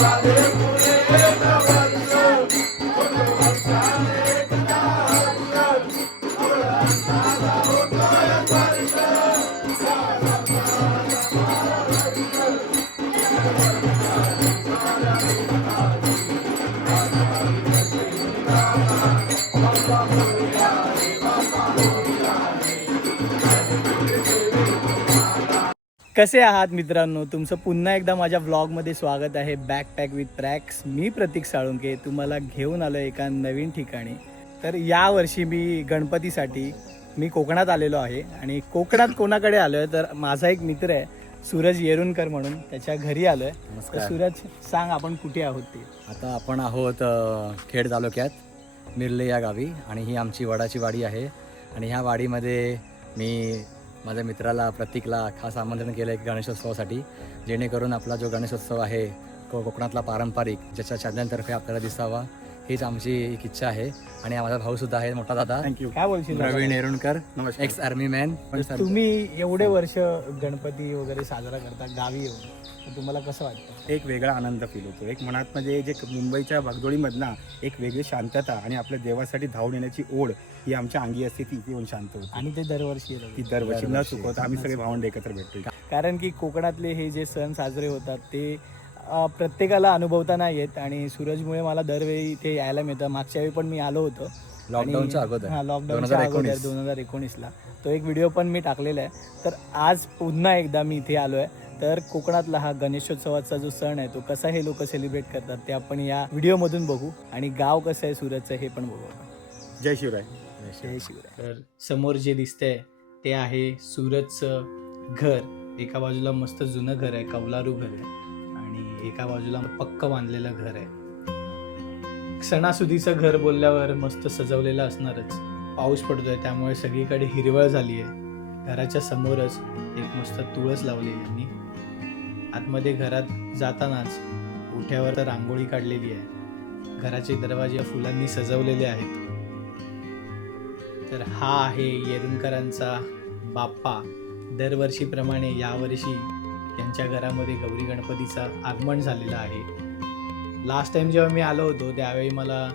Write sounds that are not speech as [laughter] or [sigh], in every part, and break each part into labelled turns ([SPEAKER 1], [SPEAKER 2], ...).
[SPEAKER 1] Aleluia. कसे आहात मित्रांनो? तुमचं पुन्हा एकदा माझ्या व्लॉगमध्ये स्वागत आहे. बॅकपॅक विथ प्रॅक्स मी प्रतीक साळुंके तुम्हाला घेऊन आलो एका नवीन ठिकाणी. तर यावर्षी मी गणपतीसाठी मी कोकणात आलेलो आहे आणि कोकणात कोणाकडे आलो आहे तर माझा एक मित्र आहे सूरज येरुणकर म्हणून. त्याच्या घरी आलो आहे
[SPEAKER 2] नमस्कार.
[SPEAKER 1] सूरज सांग आपण कुठे आहोत ते?
[SPEAKER 2] आता आपण आहोत अ, खेड तालुक्यात मिरले या गावी. आणि ही आमची वडाची वाडी आहे. आणि ह्या वाडीमध्ये मी माझ्या मित्राला प्रतीकला खास आमंत्रण केलं आहे गणेशोत्सवासाठी जेणेकरून आपला जो गणेशोत्सव आहे को कोकणातला पारंपरिक ज्याच्या चांदण्यांतर्फे आपल्याला दिसावा. हीच आमची एक इच्छा आहे. आणि माझा भाऊसुद्धा आहे मोठा दादा.
[SPEAKER 3] थँक्यू
[SPEAKER 1] काय बोलशील?
[SPEAKER 2] प्रवीण
[SPEAKER 3] नमस्कार.
[SPEAKER 2] एक्स आर्मी मॅन
[SPEAKER 1] तुम्ही एवढे वर्ष गणपती वगैरे साजरा करता गावी येऊन तर तुम्हाला कसं वाटतं?
[SPEAKER 3] एक वेगळा आनंद फील होतो. एक मनात म्हणजे जे मुंबईच्या भगदोडीमधनं एक वेगळी शांतता आणि आपल्या देवासाठी धावून येण्याची ओढ ही आमच्या अंगी असते ती येऊन शांत होती.
[SPEAKER 1] आणि ते दरवर्षी येतं.
[SPEAKER 3] ती दरवर्षी न
[SPEAKER 2] दरवर्षी.
[SPEAKER 3] चुकवता आम्ही सगळे भावंड एकत्र भेटतो
[SPEAKER 1] कारण की कोकणातले हे जे सण साजरे होतात ते प्रत्येकाला अनुभवता नाही येत आणि सूरजमुळे मला दरवेळी इथे यायला मिळतं. मागच्या वेळी पण मी आलो होतो.
[SPEAKER 2] लॉकडाऊनच्या अगोदर?
[SPEAKER 1] हा
[SPEAKER 2] दोन
[SPEAKER 1] लॉकडाऊनच्या
[SPEAKER 2] हजार
[SPEAKER 1] अगोदर
[SPEAKER 2] एकोणीस.
[SPEAKER 1] दोन हजार एकोणीसला. तो एक व्हिडिओ पण मी टाकलेला आहे. तर आज पुन्हा एकदा मी इथे आलो आहे तर कोकणातला हा गणेशोत्सवाचा जो सण आहे तो कसा हे लोक सेलिब्रेट करतात ते आपण या व्हिडिओमधून बघू. आणि गाव कसं आहे सूरजचं हे पण बघू आपण.
[SPEAKER 3] जय शिवराय.
[SPEAKER 1] जय शिवराय. तर समोर जे दिसतंय ते आहे सूरजचं घर. एका बाजूला मस्त जुनं घर आहे कौलारू घर आहे. आणि एका बाजूला पक्क बांधलेलं घर आहे. सणासुदीचं घर बोलल्यावर मस्त सजवलेलं असणारच. पाऊस पडतोय त्यामुळे सगळीकडे हिरवळ झाली आहे घराच्या समोरच एक मस्त तुळस लावलेली त्यांनी आतमध्ये घरात जातानाच उठ्यावर तर रांगोळी काढलेली आहे. घराचे दरवाजे फुलांनी सजवलेले आहेत. तर हा आहे येरुणकरांचा बाप्पा. दरवर्षीप्रमाणे यावर्षी त्यांच्या घरामध्ये गौरी गणपतीचं आगमन झालेलं आहे. लास्ट टाइम जेव्हा मी आलो होतो त्यावेळी मला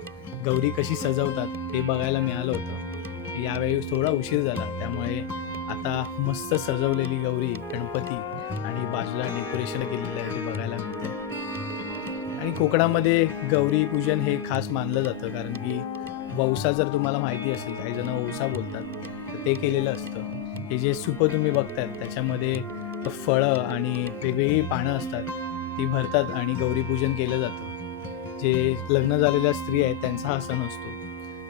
[SPEAKER 1] गौरी कशी सजवतात ते बघायला मिळालं होतं. यावेळी थोडा उशीर झाला त्यामुळे आता मस्त सजवलेली गौरी गणपती आणि बाजूला डेकोरेशन केलेलं आहे ते बघायला मिळतं आणि कोकणामध्ये गौरी पूजन हे खास मानलं जातं कारण की वौसा जर तुम्हाला माहिती असेल काही जण वौसा बोलतात तर ते केलेलं असतं. हे जे सुपं तुम्ही बघतात त्याच्यामध्ये फळं आणि वेगवेगळी पानं असतात ती भरतात आणि गौरीपूजन केलं जातं. जे लग्न झालेल्या स्त्री आहेत त्यांचा हा सण असतो.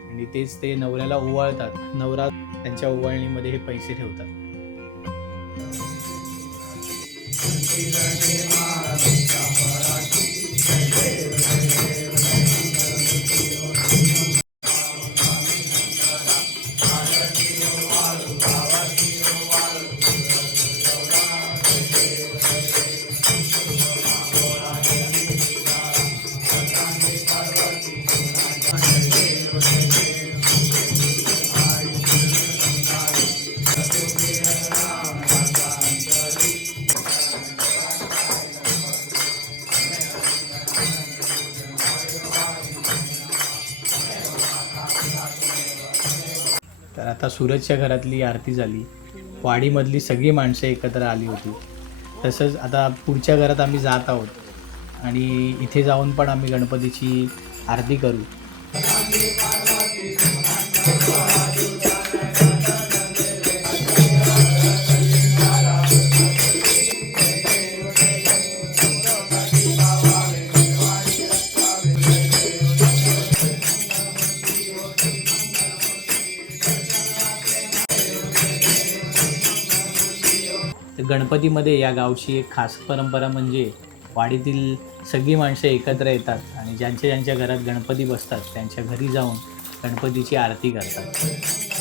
[SPEAKER 1] आणि तेच ते नवऱ्याला ओवाळतात नवरा त्यांच्या ओवाळणीमध्ये हे पैसे ठेवतात. तर आता सूरजच्या घरातली आरती झाली. वाडीमधली सगळी माणसं एकत्र आली होती. तसंच आता पुढच्या घरात आम्ही जात आहोत. आणि इथे जाऊन पण आम्ही गणपतीची आरती करू. गणपतीमध्ये या गावची एक खास परंपरा म्हणजे वाडीतील सगळी माणसं एकत्र येतात आणि ज्यांच्या ज्यांच्या घरात गणपती बसतात त्यांच्या घरी जाऊन गणपतीची आरती करतात.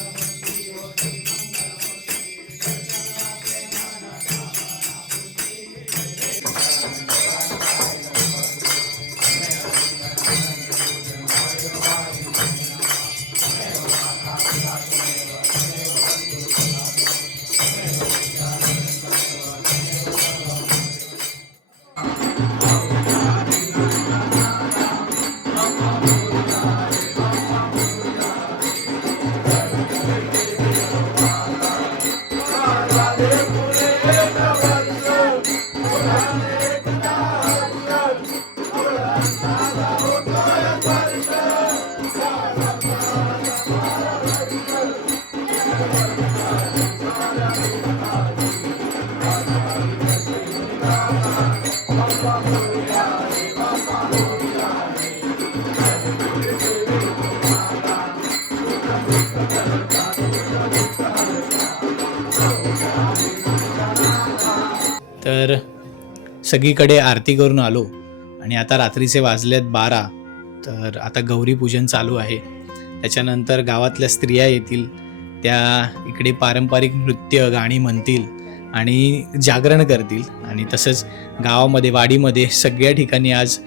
[SPEAKER 4] सगळीकडे आरती करून आलो आणि आता रात्रीचे वाजलेत बारा तर आता गौरी पूजन चालू आहे. त्याच्यानंतर गावातल्या स्त्रिया येतील त्या इकडे पारंपरिक नृत्य गाणी म्हणतील आणि जागरण करतील. आणि तसंच गावामध्ये वाडीमध्ये सगळ्या ठिकाणी आज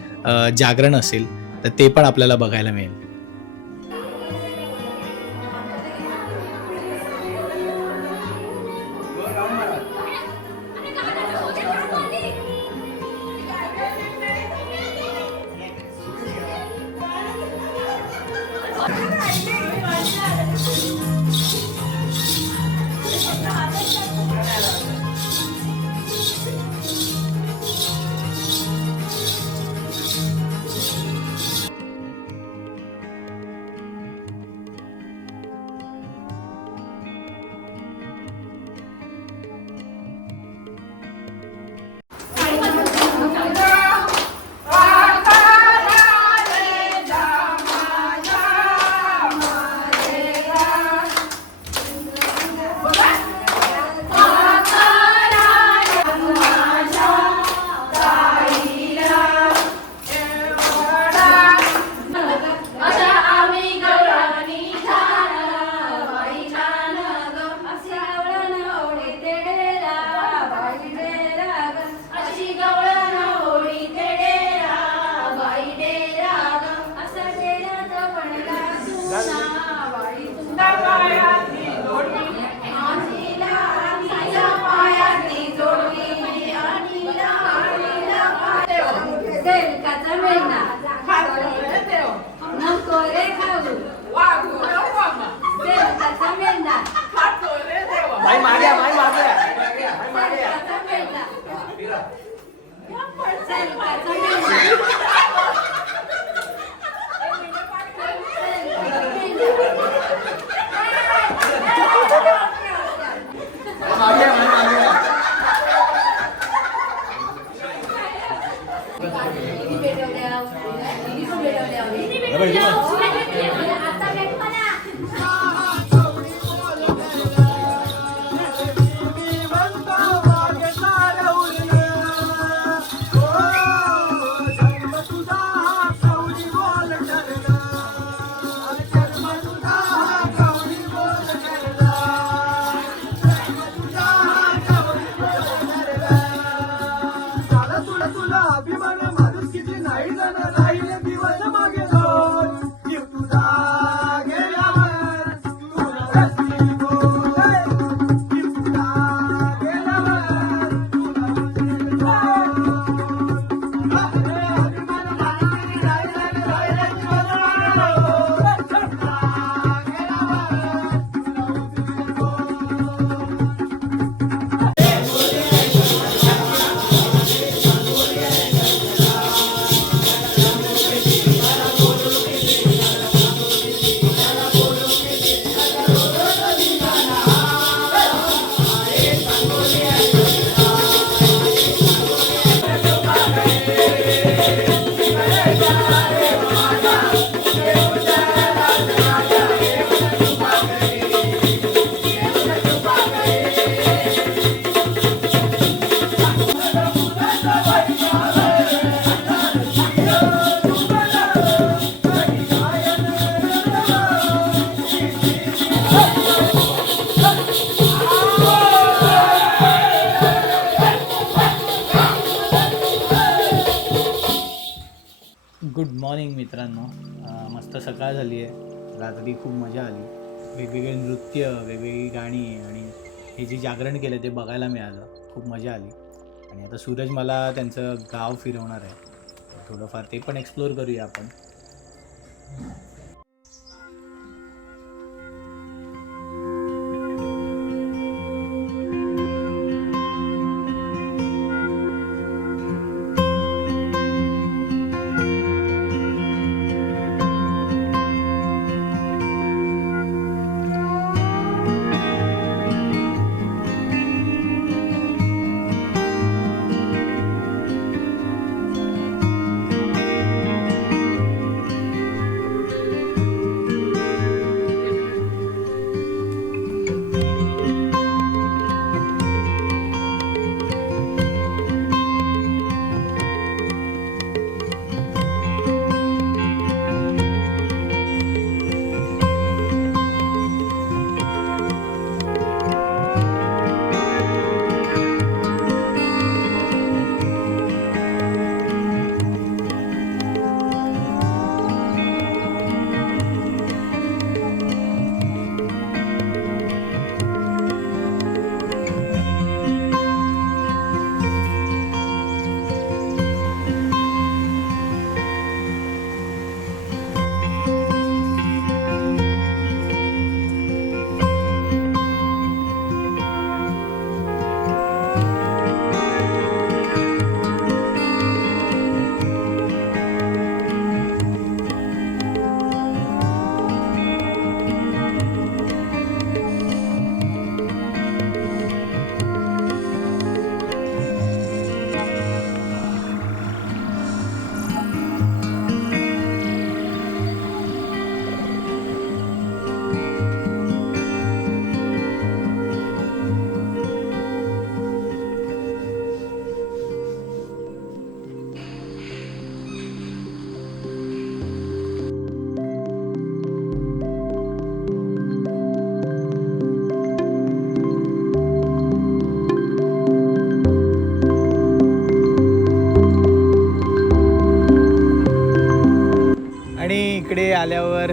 [SPEAKER 4] जागरण असेल तर ते पण आपल्याला बघायला मिळेल.
[SPEAKER 1] माई मागे माई मागे
[SPEAKER 4] रात्री खूप मजा आली. वेगवेगळे नृत्य वेगवेगळी गाणी आणि हे जे जागरण केलं ते बघायला मिळालं. खूप मजा आली. आणि आता सूरज मला त्यांचं गाव फिरवणार आहे. थोडंफार ते पण एक्सप्लोअर करूया आपण.
[SPEAKER 1] आल्यावर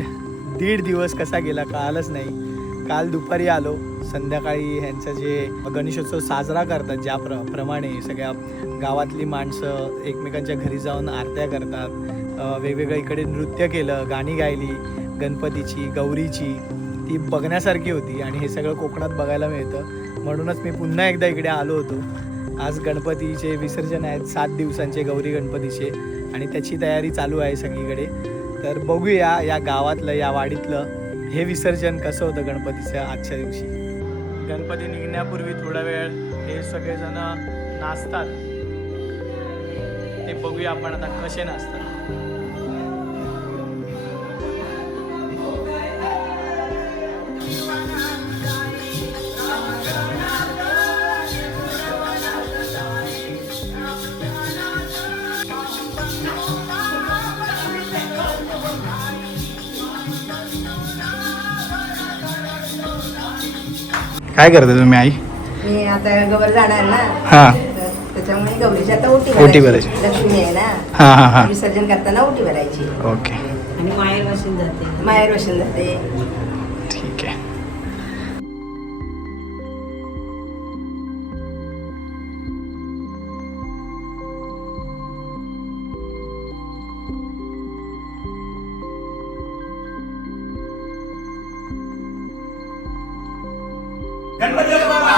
[SPEAKER 1] दीड दिवस कसा गेला कळालंच नाही. काल दुपारी आलो संध्याकाळी ह्यांचं जे गणेशोत्सव साजरा करतात ज्या प्र प्रमाणे सगळ्या गावातली माणसं एकमेकांच्या घरी जाऊन आरत्या करतात. वेगवेगळ्या इकडे नृत्य केलं गाणी गायली गणपतीची गौरीची ती बघण्यासारखी होती आणि हे सगळं कोकणात बघायला मिळतं. म्हणूनच मी पुन्हा एकदा इकडे आलो होतो. आज गणपतीचे विसर्जन आहेत सात दिवसांचे गौरी गणपतीचे आणि त्याची तयारी चालू आहे सगळीकडे. तर बघूया या गावातलं या वाडीतलं हे विसर्जन कसं होतं गणपतीचं आजच्या दिवशी. गणपती निघण्यापूर्वी थोडा वेळ हे सगळेजण नाचतात. ते बघूया आपण आता कसे नाचतात. काय करता तुम्ही आई?
[SPEAKER 5] मी आता गवर जाणार ना.
[SPEAKER 1] हा.
[SPEAKER 5] तर त्याच्यामुळे गौरीची आता ओटी
[SPEAKER 1] ओटी
[SPEAKER 5] भरायची. लक्ष्मी आहे ना.
[SPEAKER 1] हा हा हा.
[SPEAKER 5] विसर्जन करताना ओटी भरायची.
[SPEAKER 1] ओके.
[SPEAKER 5] आणि माहेर वशन जाते. माहेर वशन जाते.
[SPEAKER 1] गौरी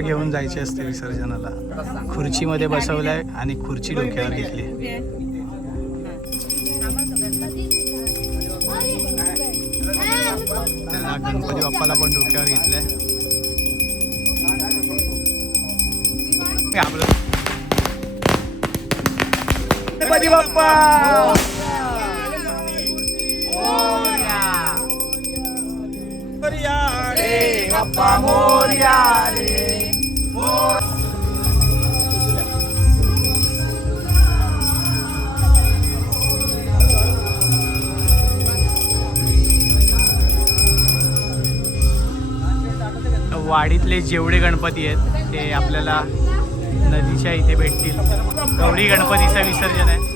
[SPEAKER 1] डोक्यावर घेऊन जायची असते विसर्जनाला. खुर्चीमध्ये बसवलंय आणि खुर्ची डोक्यावर घेतली. त्याला गणपती बाप्पाला पण डोक्यावर घेतलंय. हे आपलं. गणपती बाप्पा! वाडीतले जेवढे गणपती आहेत ते आपल्याला नदीच्या इथे भेटतील. गौरी गणपतीचं विसर्जन आहे.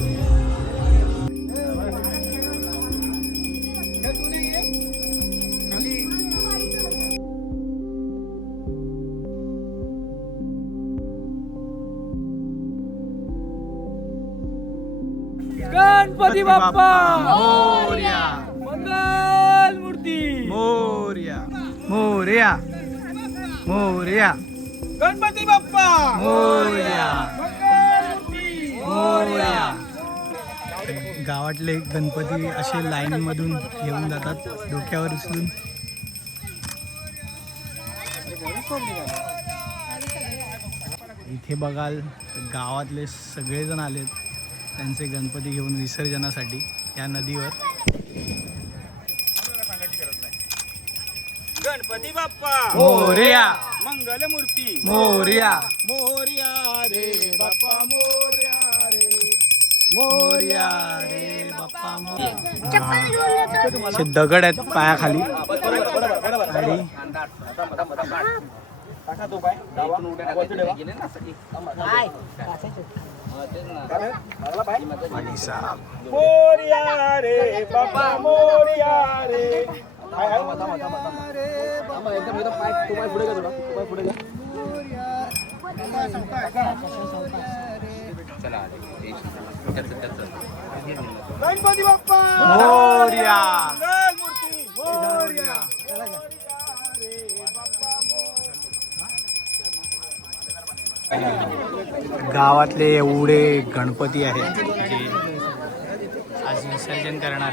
[SPEAKER 1] गणपती बाप्पा. मोर्या. मंगल मूर्ती मोर्या. मोर्या. मोर्या.
[SPEAKER 6] गणपती बाप्पा!
[SPEAKER 1] मोर्या. मोर्या. गावातले गणपती असे लाईन मधून येऊन जातात डोक्यावर उचलून. इथे बघाल गावातले सगळेजण आलेत त्यांचे गणपती घेऊन विसर्जनासाठी या नदीवर.
[SPEAKER 6] गणपती बाप्पा.
[SPEAKER 1] मोर्या.
[SPEAKER 6] मंगल मूर्ती
[SPEAKER 1] मोर्या.
[SPEAKER 6] मोर्या रे बाप्पा मोर्या रे.
[SPEAKER 1] मोर्या रे बाप्पा मोर्या. दगड आहेत पायाखाली. आणि आणि साप.
[SPEAKER 6] मोर्या रे. गणपती बाप्पा
[SPEAKER 1] मोर्या.
[SPEAKER 6] मंगल मूर्ती मोर्या
[SPEAKER 1] गावातले एवढे गणपती आहेत. जे आज विसर्जन करणार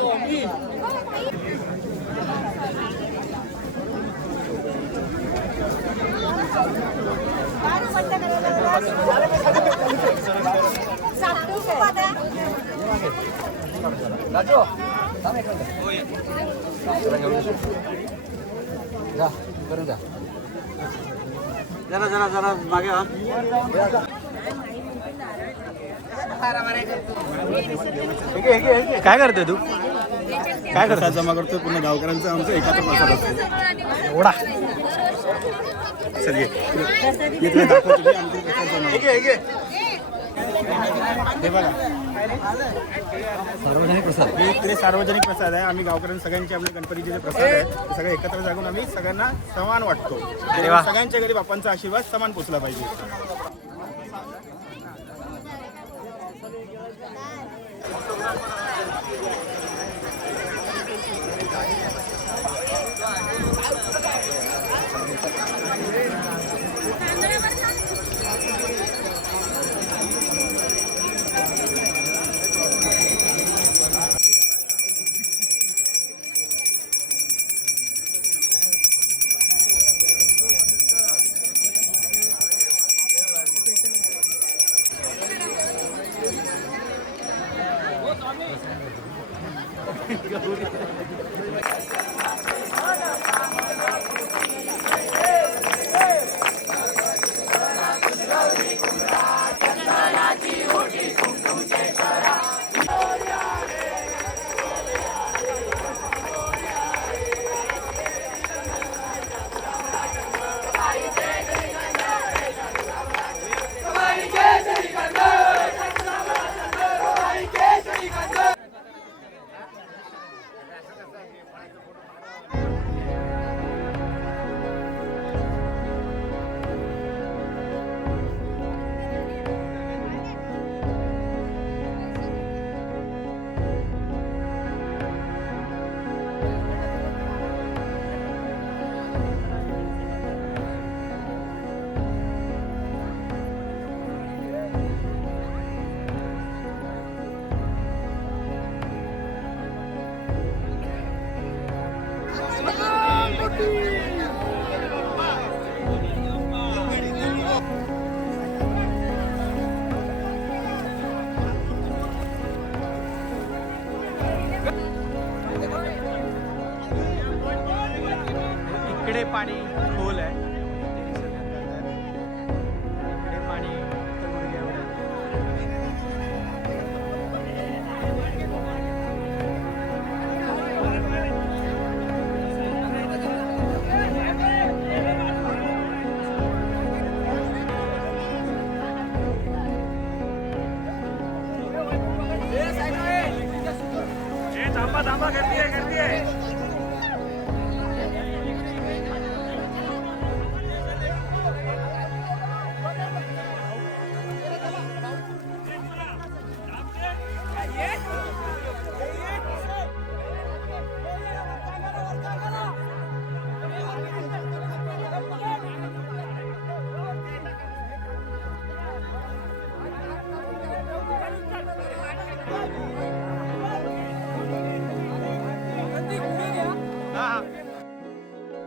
[SPEAKER 3] जरा जरा जरा मागे हा
[SPEAKER 1] काय करतोय तू? काय करतो
[SPEAKER 3] जमा करतो पूर्ण गावकऱ्यांचा आमचा असतो
[SPEAKER 1] एवढा
[SPEAKER 3] चल ये. दाखवतो मी प्रसाद हे बघा.
[SPEAKER 2] सार्वजनिक प्रसाद.
[SPEAKER 3] हे इकडे सार्वजनिक प्रसाद आहे. आम्ही गावकऱ्यांना सगळ्यांचे आपले गणपतीचे जे प्रसाद आहेत ते सगळे एकत्र जागून आम्ही सगळ्यांना समान वाटतो. सगळ्यांच्या घरी बाप्पांचा आशीर्वाद समान पोचला पाहिजे.
[SPEAKER 1] Gabriele.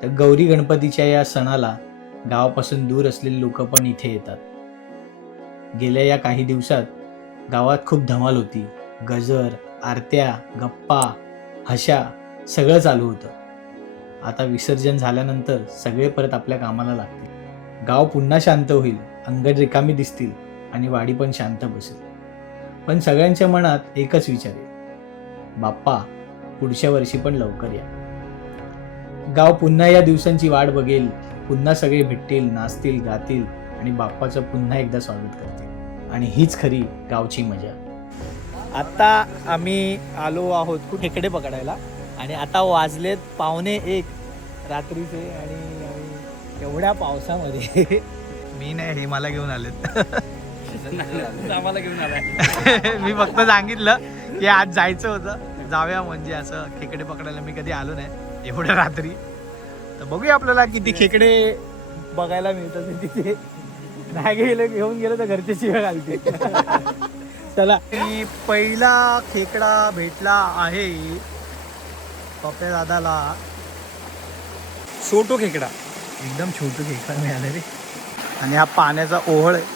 [SPEAKER 1] तर गौरी गणपतीच्या या सणाला गावापासून दूर असलेले लोक पण इथे येतात. गेल्या या काही दिवसात गावात खूप धमाल होती. गजर आरत्या गप्पा हशा सगळं चालू होतं. आता विसर्जन झाल्यानंतर सगळे परत आपल्या कामाला लागतील. गाव पुन्हा शांत होईल अंगड रिकामी दिसतील आणि वाडी पण शांत बसेल. पण सगळ्यांच्या मनात एकच विचार आहे. बाप्पा पुढच्या वर्षी पण लवकर या. गाव पुन्हा या दिवसांची वाट बघेल पुन्हा सगळे भेटतील नाचतील गातील आणि बाप्पाचं पुन्हा एकदा स्वागत करतील. आणि हीच खरी गावची मजा. आता आम्ही आलो आहोत कुठे? खेकडे पकडायला. आणि आता वाजलेत पावणे एक रात्रीचे आणि एवढ्या पावसामध्ये. मी नाही हे मला घेऊन आलेत. [laughs]
[SPEAKER 2] आम्हाला घेऊन
[SPEAKER 1] मी फक्त सांगितलं की आज जायचं होतं. जाऊया म्हणजे असं खेकडे पकडायला मी कधी आलो नाही एवढ्या रात्री. तर बघूया आपल्याला किती खेकडे बघायला मिळतात ते तिथे नाही गेलं घेऊन गेलं तर घरचे शिवाय घालते चला. मी पहिला खेकडा भेटला आहे पप्पे दादाला. छोटो खेकडा. एकदम छोटो खेकडा मिळाला रे. आणि हा पाण्याचा ओहळ आहे.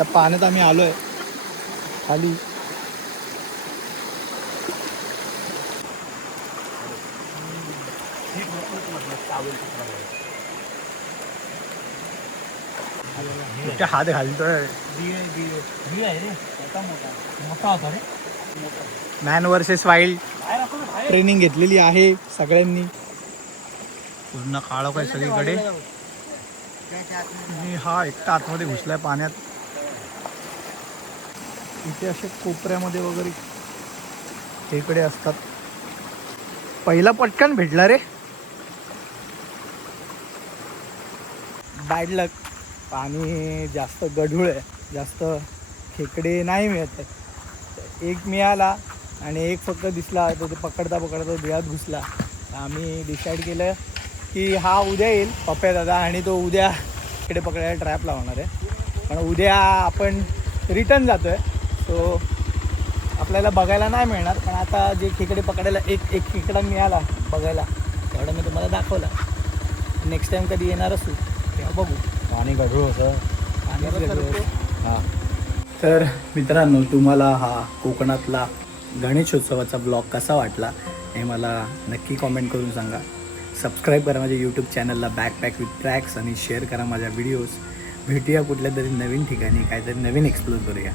[SPEAKER 1] त्या पाण्यात आम्ही आलोय. खाली. कुठे हात घालतोय. मॅन वर्सेस वाईल्ड ट्रेनिंग घेतलेली आहे सगळ्यांनी. पूर्ण काळोख आहे सगळीकडे. आणि हा एकटा आतमध्ये घुसलाय पाण्यात. इथे असे कोपऱ्यामध्ये वगैरे इकडे असतात. पहिला पटकन भेटला रे. बॅड लक पाणी जास्त गढूळ आहे. जास्त खेकडे नाही मिळत आहेत. एक मिळाला आणि एक फक्त दिसला तर ते पकडता पकडता बिळात घुसला. आम्ही डिसाईड केलं की हा उद्या येईल पप्प्या दादा आणि तो उद्या खेकडे पकडायला ट्रॅप लावणार आहे. पण उद्या आपण रिटर्न जातो आहे सो आपल्याला बघायला नाही मिळणार पण आता जे खेकडे पकडायला एक एक खेकडा मिळाला बघायला तेवढा मी तुम्हाला दाखवला. नेक्स्ट टाइम कधी येणार असू तेव्हा बघू.
[SPEAKER 2] पाणी गढूळ
[SPEAKER 1] गढूळ होतं.
[SPEAKER 2] हा.
[SPEAKER 1] तर मित्रांनो तुम्हाला हा कोकणातला गणेशोत्सवाचा ब्लॉग कसा वाटला हे मला नक्की कॉमेंट करून सांगा. सबस्क्राईब करा माझ्या यूट्यूब चॅनलला बॅकपॅक विथ ट्रॅक्स आणि शेअर करा माझ्या व्हिडिओज भेटूया कुठल्या तरी नवीन ठिकाणी काहीतरी नवीन एक्सप्लोर करूया.